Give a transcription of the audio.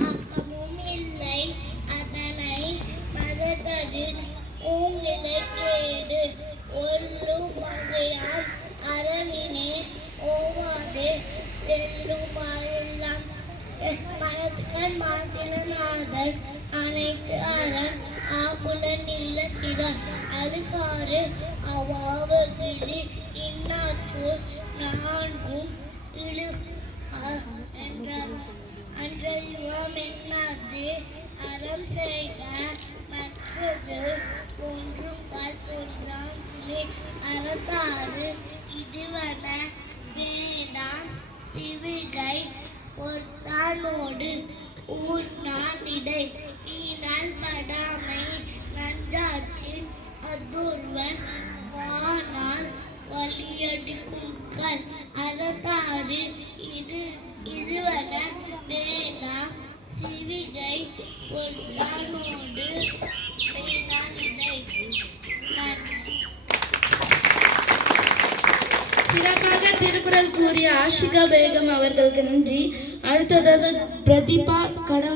ஆக்கமும் இல்லை அதனை மறந்தது ஊங்கிலை கேடு ஒல்லும் வகையால் அரணினே ஓவாது செல்லும் எல்லாம் மனத்துக்கண் மாசினாதல் அனைத்து அரண் ஆகுல நீளத்திடம் அழுகாறு அவாவகிலி இன்னாற்றோர் நான்கும் இழு அன்றையுவம் என்னாது அறம் செய்க மற்றது ஒன்றும் ஒன்றாம் அறத்தாறு இதுவன வேண்டாம் சிவிகை பொற்றானோடு ஊர்நாதிடை ஈனால் படாமை நஞ்சாட்சி அதூர்வன் வானால் வலியடிக்குங்கள் அறத்தாறு இதுவன வேண்டாம் சிவிகை பொற்றானோடு வேண்டாமிடை. சிறப்பாக திருக்குறள் கூறிய ஆஷிகா பேகம் அவர்களுக்கு நன்றி. அடுத்ததாக பிரதீபா கடவுள்